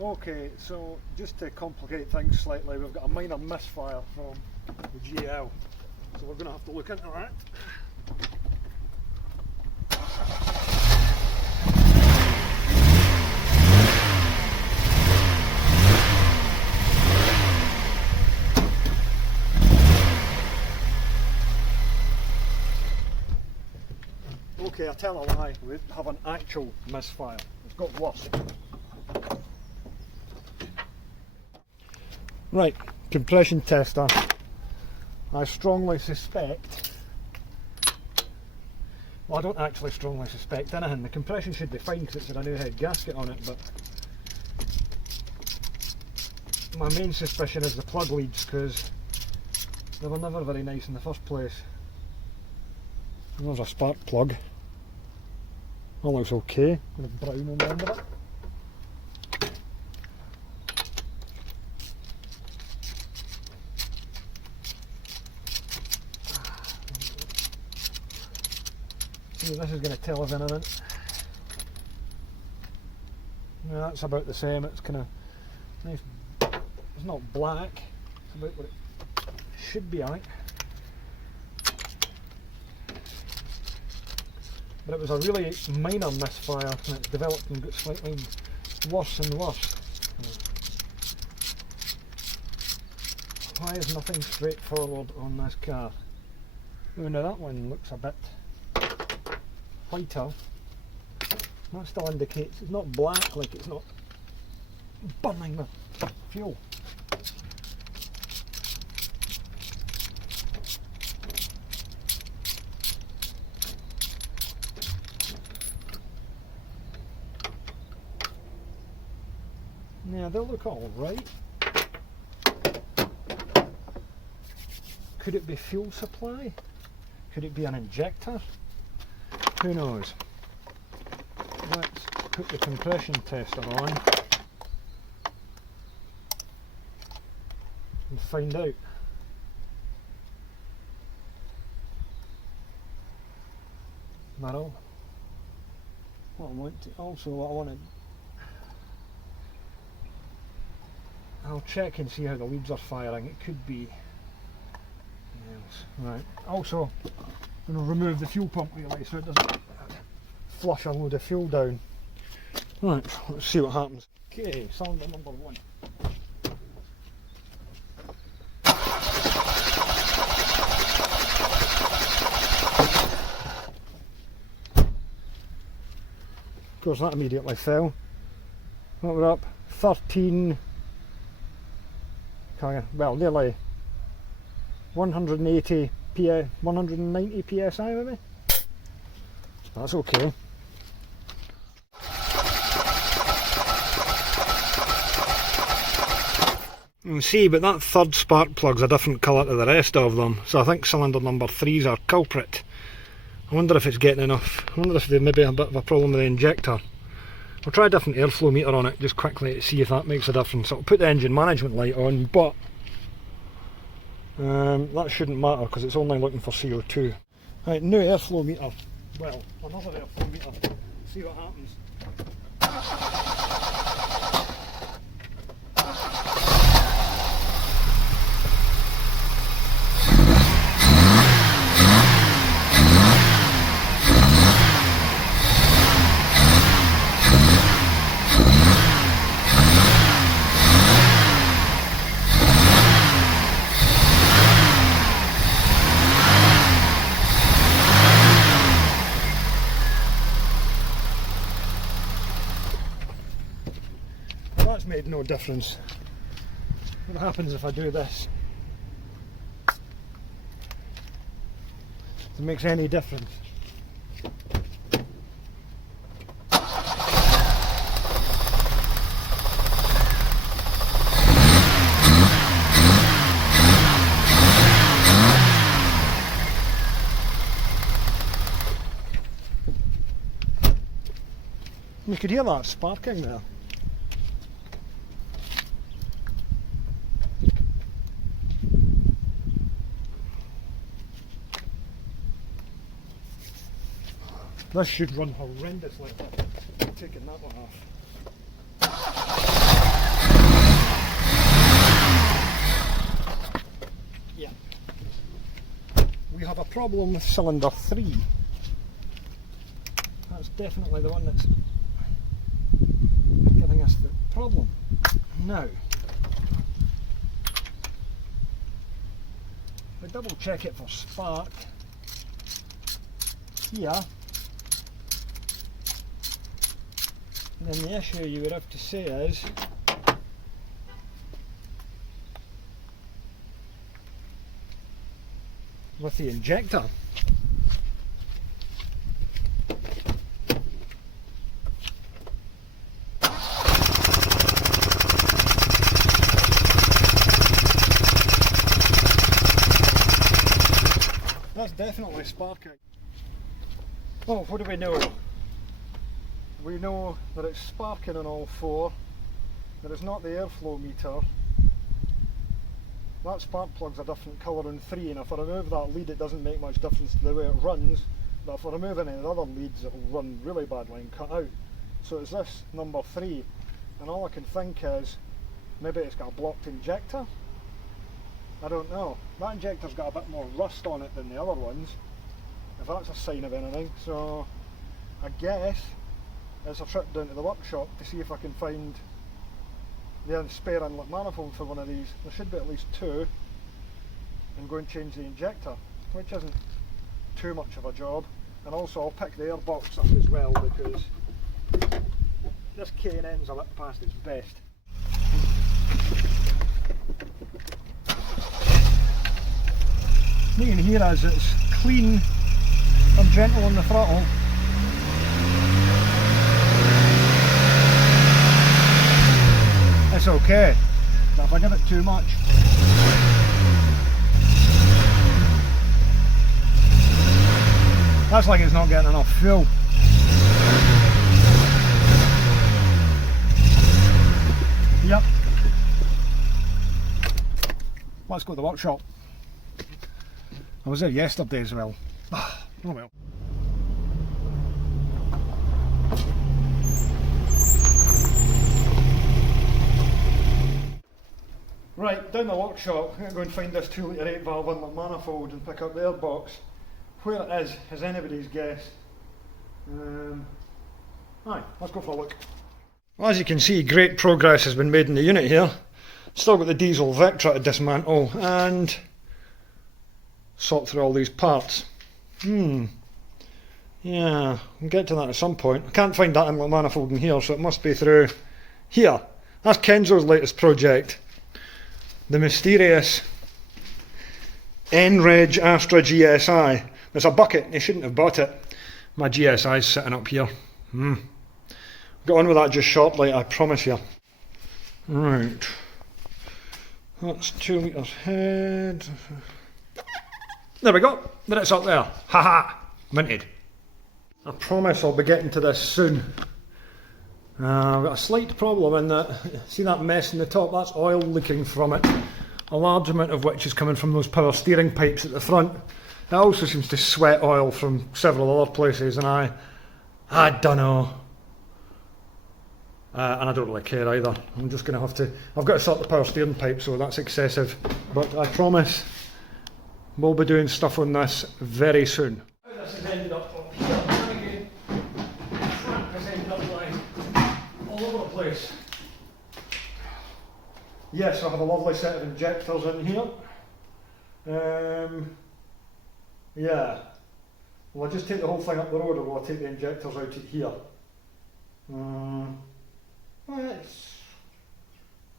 Okay, so just to complicate things slightly, we've got a minor misfire from the GL, so we're going to have to look into that. Okay, I tell a lie, we have an actual misfire. It's got wasp. Right, compression tester. I strongly suspect, well, I don't actually strongly suspect anything. The compression should be fine because it's got a new head gasket on it, but my main suspicion is the plug leads, because they were never very nice in the first place. There's a spark plug. That looks okay, with brown on the end of it. See, this is going to tell us anything. Yeah, that's about the same. It's kind of nice. It's not black. It's about what it should be, I think. But it was a really minor misfire, and it's developed and got slightly worse and worse. Why is nothing straightforward on this car? Oh, now that one looks a bit whiter. That still indicates it's not black, like it's not burning the fuel. Yeah, they look all right. Could it be fuel supply? Could it be an injector? Who knows? Let's put the compression tester on and find out. Now, what I want to I'll check and see how the leads are firing. It could be. Yes. Right. Also, I'm going to remove the fuel pump relay so it doesn't flush a load of fuel down. Right. Let's see what happens. Okay. Cylinder number 1. Of course, that immediately fell. What we're up? 13. Well, nearly 180 190 psi maybe. That's okay. You can see, but that third spark plug's a different colour to the rest of them, so I think cylinder number 3's our culprit. I wonder if it's getting enough. I wonder if there's maybe a bit of a problem with the injector. I'll try a different airflow meter on it just quickly to see if that makes a difference. I'll put the engine management light on, but that shouldn't matter because it's only looking for CO2. Right, new airflow meter. Well, another airflow meter. See what happens. That's made no difference. What happens if I do this? If it makes any difference. You could hear that sparking there. This should run horrendously. I'm taking that one off. problem with cylinder 3. That's definitely the one that's giving us the problem. Now, if we double check it for spark here, then the issue you would have to say is with the injector. That's definitely sparking. Well, what do we know? We know that it's sparking on all four, that it's not the airflow meter. That spark plug's a different colour in 3, and if I remove that lead it doesn't make much difference to the way it runs, but if I remove any of the other leads it'll run really badly and cut out. So it's this number 3, and all I can think is maybe it's got a blocked injector? I don't know. That injector's got a bit more rust on it than the other ones, if that's a sign of anything. So I guess it's a trip down to the workshop to see if I can find the spare inlet manifold for one of these. There should be at least 2, and go and change the injector, which isn't too much of a job. And also I'll pick the airbox up as well, because this K&N's a bit past its best. You can hear as it's clean and gentle on the throttle. It's okay, but if I give it too much, that's like it's not getting enough fuel. Yep. Let's go to the workshop. I was there yesterday as well. Oh well. Right, down the workshop, I'm going to go and find this 2 litre 8 valve inlet manifold and pick up the airbox. Where it is anybody's guess. Aye, let's go for a look. Well, as you can see, great progress has been made in the unit here. Still got the diesel Vectra to dismantle and sort through all these parts. Yeah, we'll get to that at some point. I can't find that inlet manifold in here, so it must be through here. That's Kenzo's latest project. The mysterious SRi GSI. There's a bucket, they shouldn't have bought it. My GSI's sitting up here. Get on with that just shortly, I promise you. Right. That's 2 litres head. There we go, there it's up there. Haha, minted. I promise I'll be getting to this soon. I've got a slight problem in that, see that mess in the top, that's oil leaking from it. A large amount of which is coming from those power steering pipes at the front. It also seems to sweat oil from several other places, and I don't know. And I don't really care either. I'm just going to have to, I've got to sort the power steering pipe, so that's excessive. But I promise we'll be doing stuff on this very soon. This has ended up here, and again, crap has ended up lying all over the place. Yes, I have a lovely set of injectors in here. Yeah. Will I just take the whole thing up the road, or will I take the injectors out at here? Let's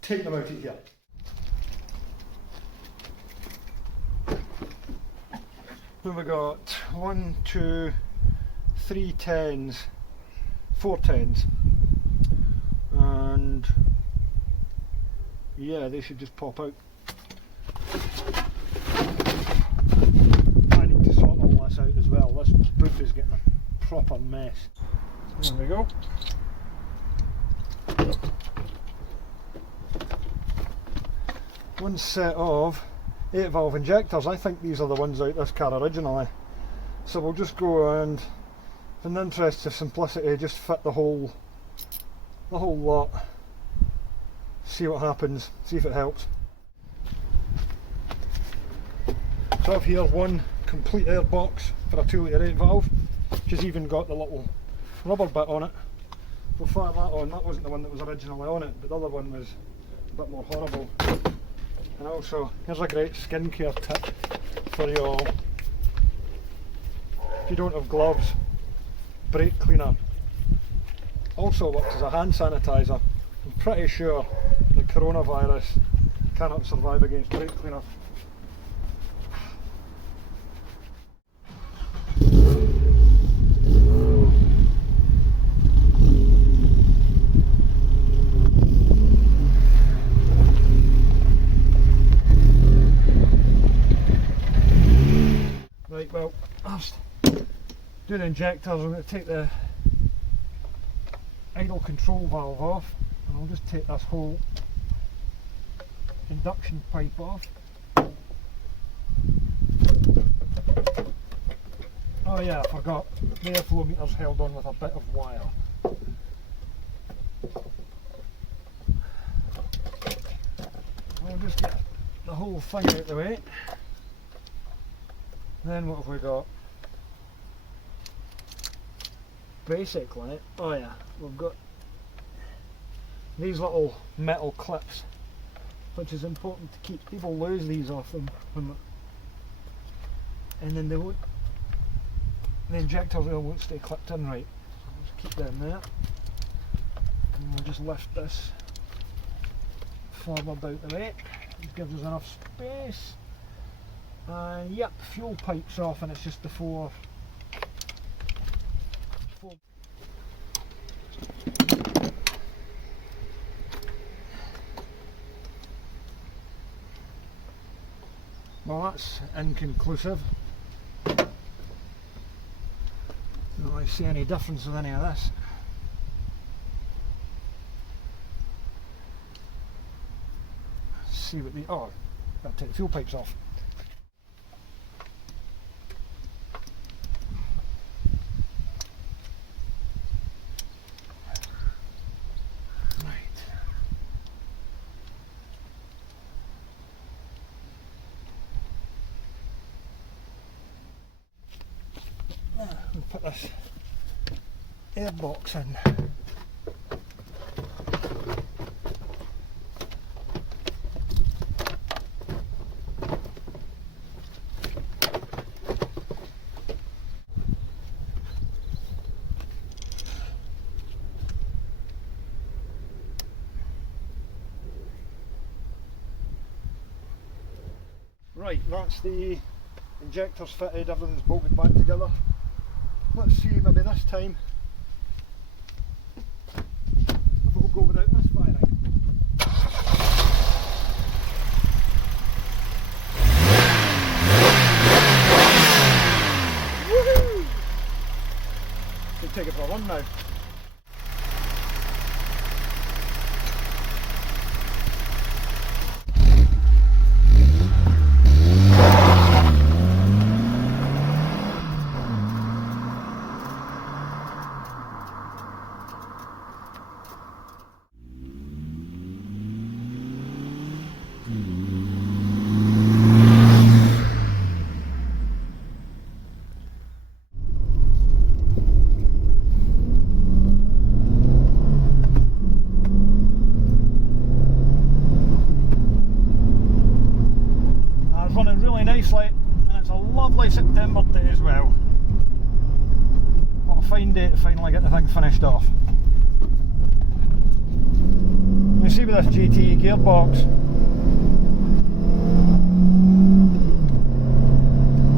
take them out at here. Then we got 1, 2, 3 10s, 4 10s, and yeah, they should just pop out. I need to sort all this out as well. This boot is getting a proper mess. There we go. One set of 8 valve injectors. I think these are the ones out this car originally. So we'll just go and, in the interest of simplicity, just fit the whole lot. See what happens, see if it helps. So I have here 1, complete air box for a 2 litre 8 valve, which has even got the little rubber bit on it. We'll fire that on. That wasn't the one that was originally on it, but the other one was a bit more horrible. And also, here's a great skincare tip for you all. If you don't have gloves, brake cleaner also works as a hand sanitizer. I'm pretty sure the coronavirus cannot survive against brake cleaner. Right, well, I'll do the injectors. I'm going to take the idle control valve off, and I'll just take this whole induction pipe off. Oh yeah, I forgot, the airflow meter's held on with a bit of wire. I'll just get the whole thing out of the way. Then what have we got? Basically, oh yeah, we've got these little metal clips, which is important to keep. People lose these off them, and then they won't. The injectors won't stay clipped in right. So I'll just keep them there, and we'll just lift this forward out the way. It gives us enough space. Yep, fuel pipe's off, and it's just the four. Well, that's inconclusive. Don't really see any difference with any of this. Let's see what the. Oh, I'll take the fuel pipes off. We'll put this air box in. Right, that's the injectors fitted, everything's bolted back together. Let's see, maybe this time if it'll go without misfiring. Woohoo! Should take it for a run now. Nicely, and it's a lovely September day as well. What a fine day to finally get the thing finished off. You see with this GTE gearbox,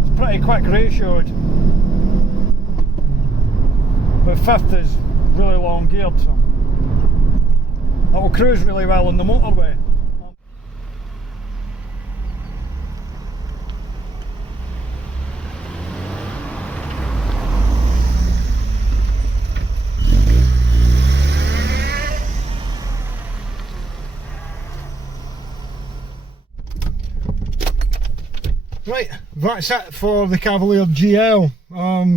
it's pretty quick ratioed, but fifth is really long geared, so that will cruise really well on the motorway. Right, that's it for the Cavalier GL.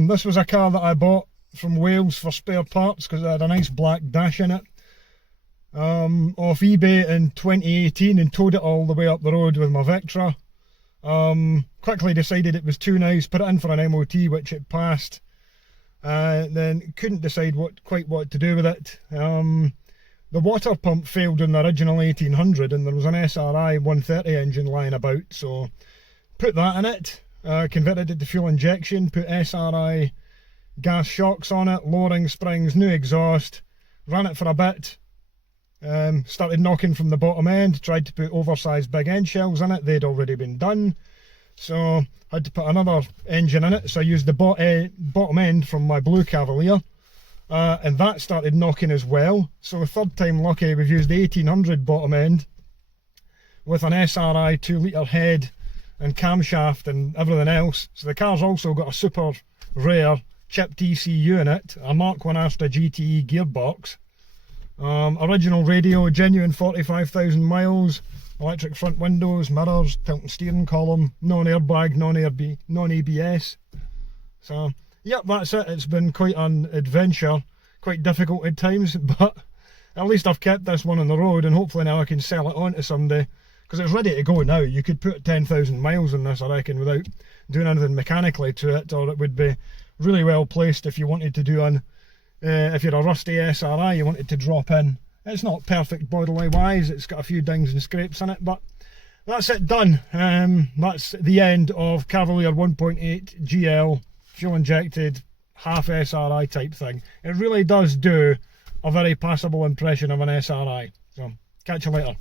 This was a car that I bought from Wales for spare parts because it had a nice black dash in it. Off eBay in 2018 and towed it all the way up the road with my Vectra. Quickly decided it was too nice, put it in for an MOT, which it passed. Then couldn't decide quite what to do with it. The water pump failed in the original 1800, and there was an SRi 130 engine lying about, so put that in it, converted it to fuel injection, put SRi gas shocks on it, lowering springs, new exhaust, ran it for a bit, started knocking from the bottom end, tried to put oversized big end shells in it, they'd already been done, so had to put another engine in it, so I used the bottom end from my blue Cavalier, and that started knocking as well. So third time lucky, we've used the 1800 bottom end with an SRi 2 litre head and camshaft and everything else. So the car's also got a super rare chipped ECU in it, a Mark 1 SRi GTE gearbox, original radio, genuine 45,000 miles, electric front windows, mirrors, tilting steering column, non-airbag, non-ABS. So yep, that's it. It's been quite an adventure, quite difficult at times, but at least I've kept this one on the road, and hopefully now I can sell it on to somebody, because it's ready to go now. You could put 10,000 miles on this, I reckon, without doing anything mechanically to it, or it would be really well placed if you wanted to do if you're a rusty SRi, you wanted to drop in. It's not perfect bodily wise, it's got a few dings and scrapes in it, but that's it, done. That's the end of Cavalier 1.8 GL fuel injected half SRi type thing. It really does do a very passable impression of an SRi. So catch you later.